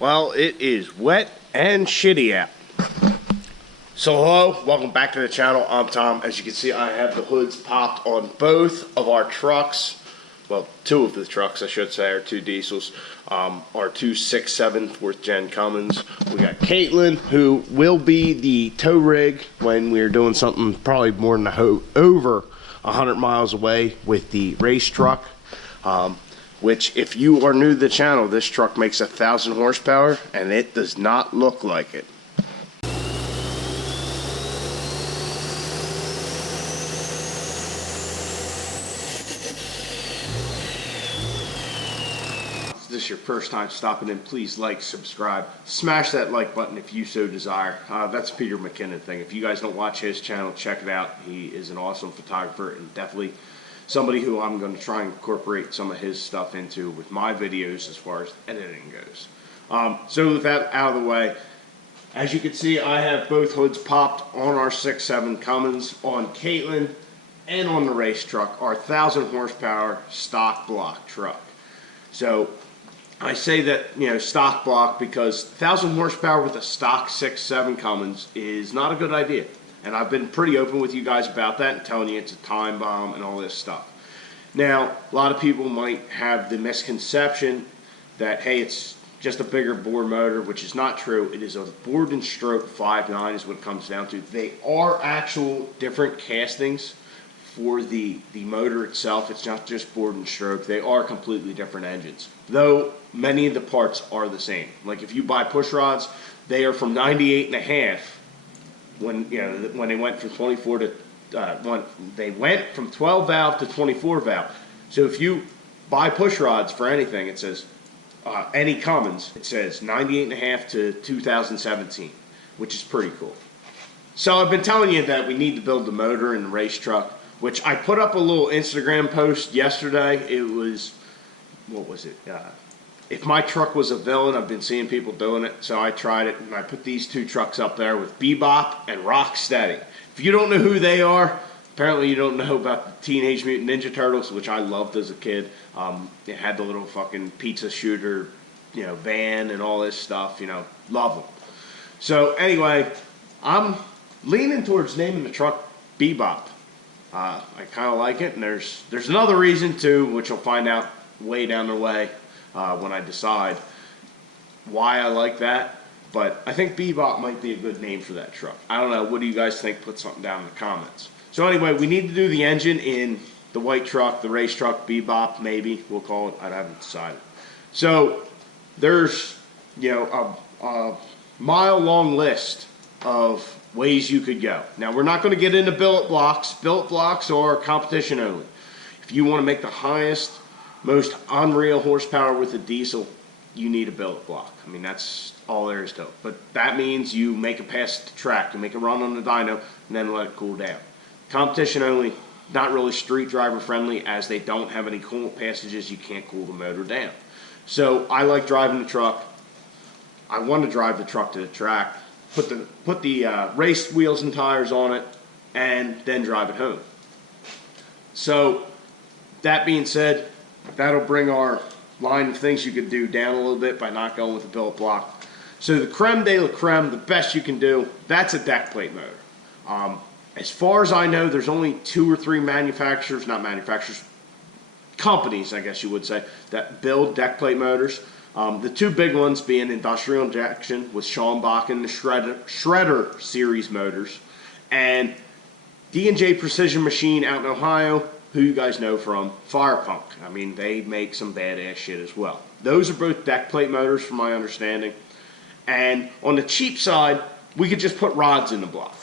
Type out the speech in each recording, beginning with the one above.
Well, it is wet and shitty out. So hello, welcome back to the channel. I'm Tom. As you can see, I have the hoods popped on both of our trucks. Well, two of the trucks, I should say, are two diesels. Our two 6.7 4th gen Cummins. We got Caitlin, who will be the tow rig when we're doing something probably more than over 100 miles away with the race truck. Which, if you are new to the channel, this truck makes 1,000 horsepower, and it does not look like it. If this is your first time stopping in, please like, subscribe, smash that like button if you so desire. That's Peter McKinnon thing. If you guys don't watch his channel, check it out. He is an awesome photographer and definitely somebody who I'm going to try and incorporate some of his stuff into with my videos as far as editing goes. So with that out of the way, as you can see, I have both hoods popped on our 6.7 Cummins, on Caitlin, and on the race truck, our 1,000 horsepower stock block truck. So I say that, stock block because 1,000 horsepower with a stock 6.7 Cummins is not a good idea. And I've been pretty open with you guys about that and telling you it's a time bomb and all this stuff. Now, a lot of people might have the misconception that, hey, it's just a bigger bore motor, which is not true. It is a bored and stroke 5.9 is what it comes down to. They are actual different castings for the motor itself. It's not just bored and stroke. They are completely different engines, though many of the parts are the same. Like if you buy push rods, they are from 98.5. When they went from 24 to they went from 12 valve to 24 valve. So if you buy push rods for anything, it says any Cummins, it says 98.5 to 2017, which is pretty cool. So I've been telling you that we need to build the motor in the race truck, which I put up a little Instagram post yesterday. It was, what was it? If my truck was a villain, I've been seeing people doing it, so I tried it, and I put these two trucks up there with Bebop and Rocksteady. If you don't know who they are, apparently you don't know about the Teenage Mutant Ninja Turtles, which I loved as a kid. It had the little fucking pizza shooter, van and all this stuff, love them. So anyway, I'm leaning towards naming the truck Bebop. I kind of like it, and there's another reason too, which you'll find out way down the way. When I decide why I like that, but I think Bebop might be a good name for that truck. I don't know. What do you guys think? Put something down in the comments. So anyway, we need to do the engine in the white truck, the race truck, Bebop, maybe we'll call it. I haven't decided. So there's a mile-long list of ways you could go. Now we're not going to get into billet blocks. Billet blocks are competition only. If you want to make the highest, most unreal horsepower with a diesel, you need a billet block. I mean, that's all there is to it. But that means you make it past the track, you make a run on the dyno, and then let it cool down. Competition only, not really street driver friendly, as they don't have any coolant passages. You can't cool the motor down. So I like driving the truck. I want to drive the truck to the track, put the race wheels and tires on it, and then drive it home. So that being said, that'll bring our line of things you could do down a little bit by not going with a billet block. So the creme de la creme, the best you can do, that's a deck plate motor. As far as I know, there's only 2 or 3 companies, I guess you would say, that build deck plate motors. The 2 big ones being Industrial Injection with Schaumbach and the Shredder series motors, and D&J Precision Machine out in Ohio, who you guys know from Firepunk. I mean, they make some badass shit as well. Those are both deck plate motors from my understanding. And on the cheap side, we could just put rods in the block.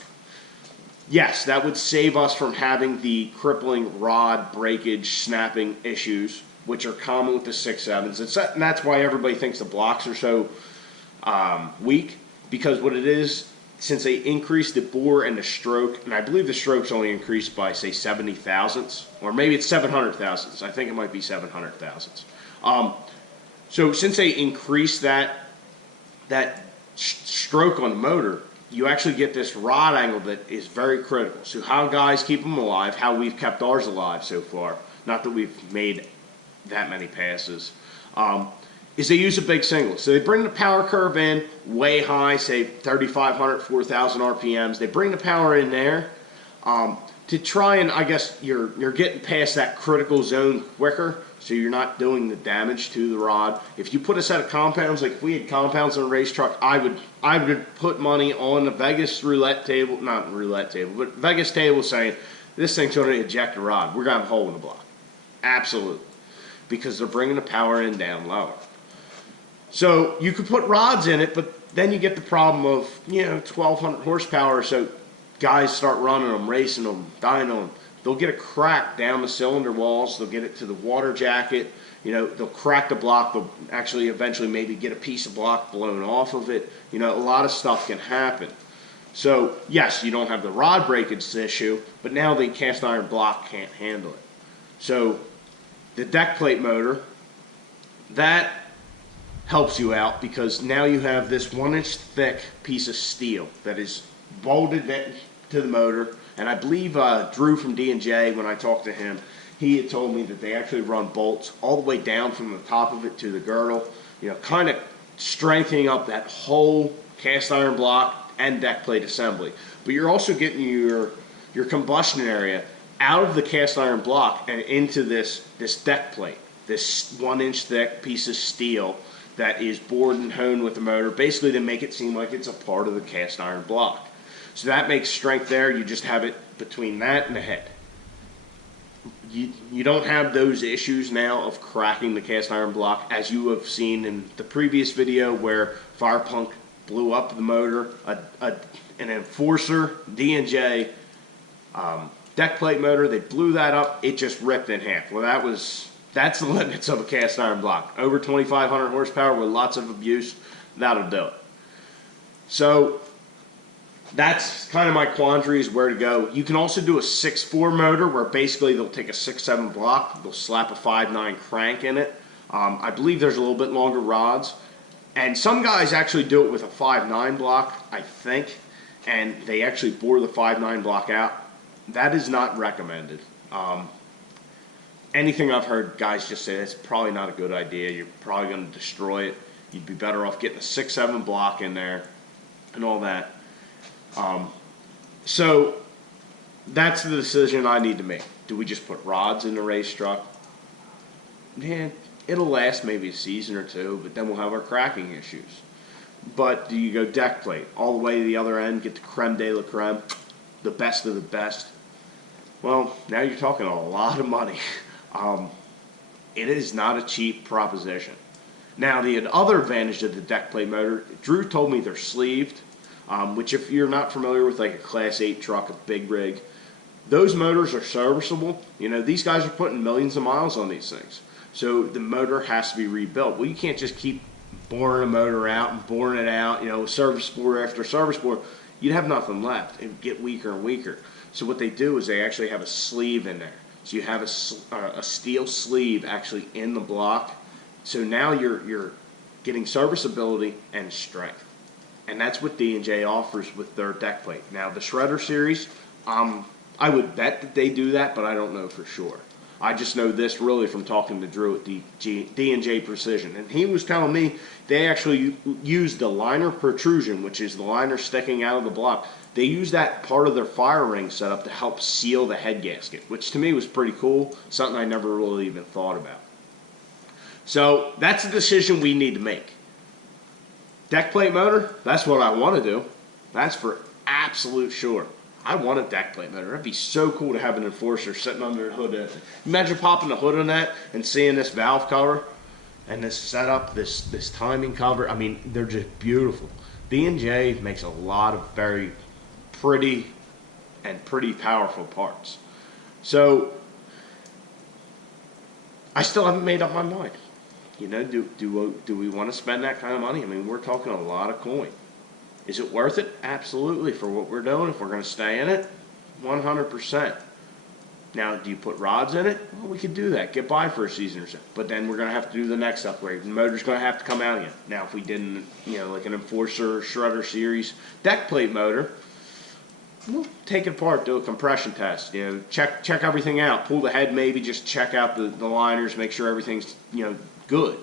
Yes, that would save us from having the crippling rod breakage, snapping issues, which are common with the 6.7s. And that's why everybody thinks the blocks are so weak, because what it is, since they increased the bore and the stroke, and I believe the stroke's only increased by, say, 70 thousandths, or maybe it's 700 thousandths. I think it might be 700 thousandths. So since they increased that stroke on the motor, you actually get this rod angle that is very critical. So how guys keep them alive, how we've kept ours alive so far, not that we've made that many passes, is they use a big single. So they bring the power curve in way high, say 3,500, 4,000 RPMs. They bring the power in there to try and, I guess, you're getting past that critical zone quicker, so you're not doing the damage to the rod. If you put a set of compounds, like if we had compounds on a race truck, I would put money on the Vegas roulette table, not roulette table, but Vegas table saying, this thing's going to eject a rod. We're going to have a hole in the block. Absolutely. Because they're bringing the power in down lower. So you could put rods in it, but then you get the problem of, 1,200 horsepower or so. Guys start running them, racing them, dying on them. They'll get a crack down the cylinder walls. They'll get it to the water jacket. They'll crack the block. They'll actually eventually maybe get a piece of block blown off of it. A lot of stuff can happen. So, yes, you don't have the rod breakage issue, but now the cast iron block can't handle it. So, the deck plate motor, that helps you out because now you have this 1-inch thick piece of steel that is bolted to the motor. And I believe Drew from D&J, when I talked to him, he had told me that they actually run bolts all the way down from the top of it to the girdle, kind of strengthening up that whole cast iron block and deck plate assembly. But you're also getting your combustion area out of the cast iron block and into this deck plate, this 1-inch thick piece of steel that is bored and honed with the motor, basically to make it seem like it's a part of the cast iron block. So that makes strength there. You just have it between that and the head. You don't have those issues now of cracking the cast iron block as you have seen in the previous video where Firepunk blew up the motor, an Enforcer D&J deck plate motor. They blew that up. It just ripped in half. Well, that's the limits of a cast iron block. Over 2,500 horsepower with lots of abuse, that'll do it. So that's kind of my quandary is where to go. You can also do a 6.4 motor where basically they'll take a 6.7 block, they'll slap a 5.9 crank in it. I believe there's a little bit longer rods. And some guys actually do it with a 5.9 block, I think, and they actually bore the 5.9 block out. That is not recommended. Anything I've heard guys just say that's probably not a good idea. You're probably going to destroy it. You'd be better off getting a 6.7 block in there and all that. So that's the decision I need to make. Do we just put rods in the race truck? Man, it'll last maybe a season or two, but then we'll have our cracking issues. But do you go deck plate all the way to the other end, get the creme de la creme, the best of the best? Well, now you're talking a lot of money. It is not a cheap proposition. Now, the other advantage of the deck plate motor, Drew told me they're sleeved, which if you're not familiar with like a Class 8 truck, a big rig, those motors are serviceable. These guys are putting millions of miles on these things. So the motor has to be rebuilt. Well, you can't just keep boring a motor out and boring it out, service bore after service bore. You'd have nothing left. It would get weaker and weaker. So what they do is they actually have a sleeve in there. So you have a steel sleeve actually in the block. So now you're getting serviceability and strength. And that's what D&J offers with their deck plate. Now the Shredder series, I would bet that they do that, but I don't know for sure. I just know this really from talking to Drew at D&J Precision. And he was telling me they actually use the liner protrusion, which is the liner sticking out of the block. They use that part of their fire ring setup to help seal the head gasket, which to me was pretty cool, something I never really even thought about. So that's a decision we need to make. Deck plate motor, that's what I want to do. That's for absolute sure. I want a deck plate motor. It'd be so cool to have an Enforcer sitting under the hood. Imagine popping the hood on that and seeing this valve cover and this setup, this timing cover. I mean, they're just beautiful. D&J makes a lot of very pretty and pretty powerful parts. So I still haven't made up my mind. Do we want to spend that kind of money? I mean, we're talking a lot of coin. Is it worth it? Absolutely, for what we're doing. If we're going to stay in it, 100%. Now, do you put rods in it? Well, we could do that. Get by for a season or so. But then we're going to have to do the next upgrade. The motor's going to have to come out again. Now, if we didn't, like an Enforcer Shredder Series deck plate motor, we'll take it apart, do a compression test. Check everything out. Pull the head maybe, just check out the liners, make sure everything's, good.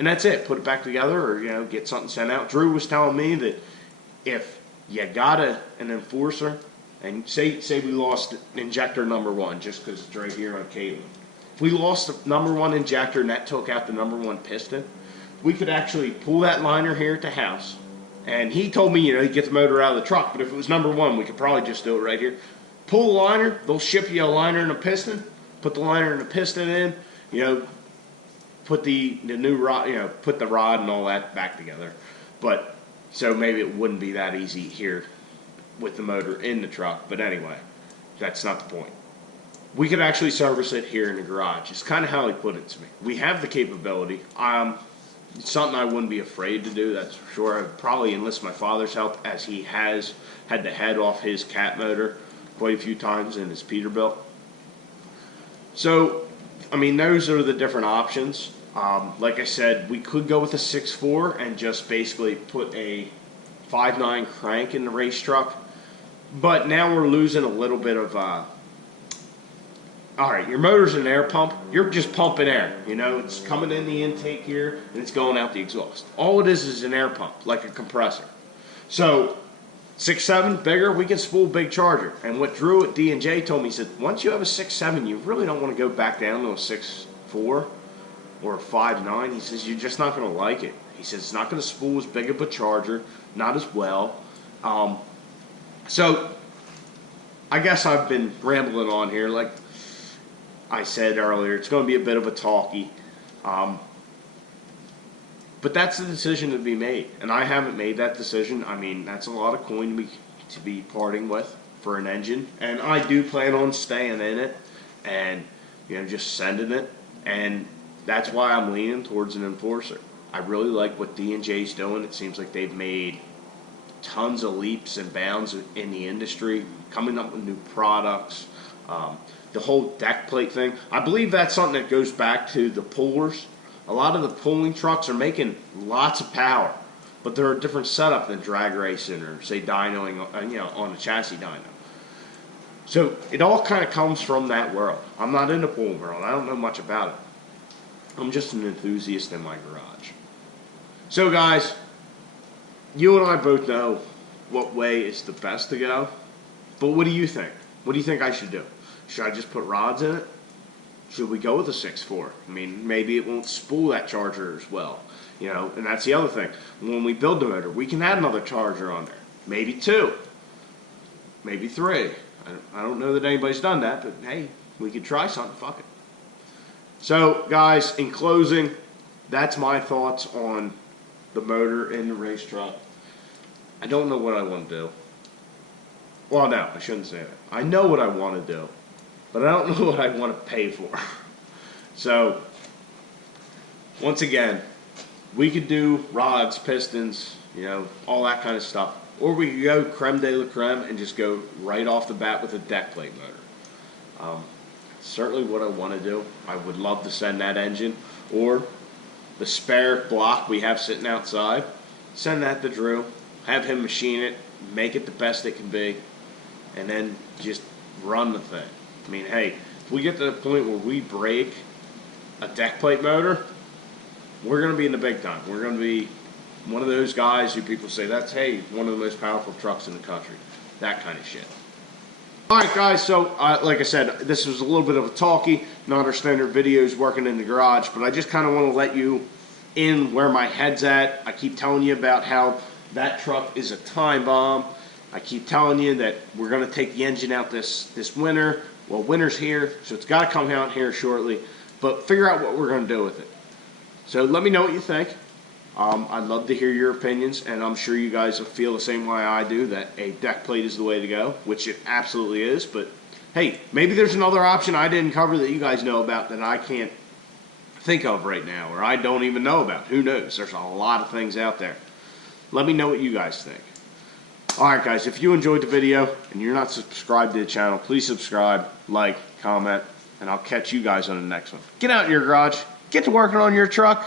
and that's it. Put it back together, or get something sent out. Drew was telling me that if you got an enforcer, and say we lost injector number 1, just because it's right here on Caitlin. If we lost the number 1 injector and that took out the number 1 piston, we could actually pull that liner here at the house. And he told me, he'd get the motor out of the truck, but if it was number 1, we could probably just do it right here. Pull the liner, they'll ship you a liner and a piston, put the liner and the piston in, put the new rod, put the rod and all that back together. But, so maybe it wouldn't be that easy here with the motor in the truck, but anyway, that's not the point. We could actually service it here in the garage. It's kind of how he put it to me. We have the capability. It's something I wouldn't be afraid to do, that's for sure. I'd probably enlist my father's help, as he has had to head off his cat motor quite a few times in his Peterbilt. So, those are the different options. Like I said, we could go with a 6.4 and just basically put a 5.9 crank in the race truck. But now we're losing a little bit of, alright, your motor's an air pump. You're just pumping air. It's coming in the intake here and it's going out the exhaust. All it is an air pump, like a compressor. So, 6.7, bigger, we can spool big charger. And what Drew at D&J told me, he said, once you have a 6.7, you really don't want to go back down to a 6.4 or a 5.9. He says, you're just not going to like it. He says, it's not going to spool as big of a charger, not as well. So, I guess I've been rambling on here. Like I said earlier, it's going to be a bit of a talkie. But that's the decision to be made. And I haven't made that decision. That's a lot of coin to be parting with for an engine. And I do plan on staying in it and, just sending it. And that's why I'm leaning towards an enforcer. I really like what D&J's doing. It seems like they've made tons of leaps and bounds in the industry, coming up with new products. The whole deck plate thing, I believe that's something that goes back to the pullers. A lot of the pulling trucks are making lots of power, but they're a different setup than drag racing or say dynoing, on a chassis dyno. So it all kind of comes from that world. I'm not in the pull world. I don't know much about it. I'm just an enthusiast in my garage. So guys, you and I both know what way is the best to go, but what do you think? What do you think I should do? Should I just put rods in it? Should we go with a 6.4? Maybe it won't spool that charger as well. And that's the other thing. When we build the motor, we can add another charger on there. Maybe 2. Maybe 3. I don't know that anybody's done that, but hey, we could try something. Fuck it. So, guys, in closing, that's my thoughts on the motor in the race truck. I don't know what I want to do. Well, no, I shouldn't say that. I know what I want to do, but I don't know what I want to pay for. So, once again, we could do rods, pistons, all that kind of stuff. Or we could go creme de la creme and just go right off the bat with a deck plate motor. Certainly what I want to do. I would love to send that engine or the spare block we have sitting outside. Send that to Drew. Have him machine it. Make it the best it can be. And then just run the thing. Hey, if we get to the point where we break a deck plate motor, we're going to be in the big time. We're going to be one of those guys who people say, that's, one of the most powerful trucks in the country. That kind of shit. Alright guys, so like I said, this was a little bit of a talkie, not our standard videos working in the garage, but I just kind of want to let you in where my head's at. I keep telling you about how that truck is a time bomb. I keep telling you that we're going to take the engine out this winter. Well, winter's here, so it's got to come out here shortly, but figure out what we're going to do with it. So let me know what you think. I'd love to hear your opinions, and I'm sure you guys will feel the same way I do, that a deck plate is the way to go, which it absolutely is. But hey, maybe there's another option I didn't cover that you guys know about that I can't think of right now, or I don't even know about. Who knows? There's a lot of things out there. Let me know what you guys think. Alright guys, if you enjoyed the video and you're not subscribed to the channel, please subscribe, like, comment, and I'll catch you guys on the next one. Get out in your garage, get to working on your truck,